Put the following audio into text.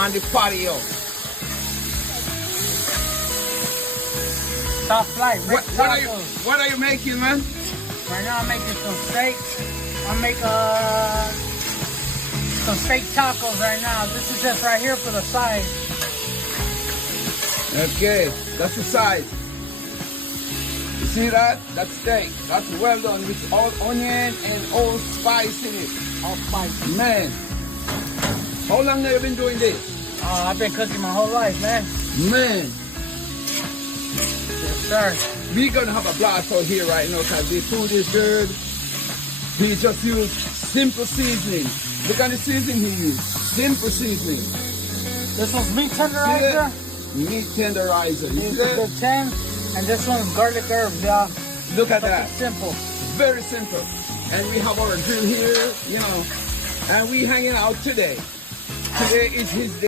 on the patio. Top flight. What are you making, man? Right now I'm making some steak. I'm making some steak tacos right now. This is just right here for the side. Okay, that's the side. You see that? That's steak. That's well done with all onion and all spice in it. All spicy. Man, how long have you been doing this? I've been cooking my whole life, man. Man, Yes, sir. we're gonna have a blast out here right now because the food is good. He just used simple seasoning. Look at the seasoning he used. Simple seasoning. This one's meat tenderizer. Meat tenderizer. You This see that? is the 10. And this one's garlic herbs, y'all. Look at Something that. simple. Very simple. And we have our grill here, you know, and we hanging out today. Today is his day.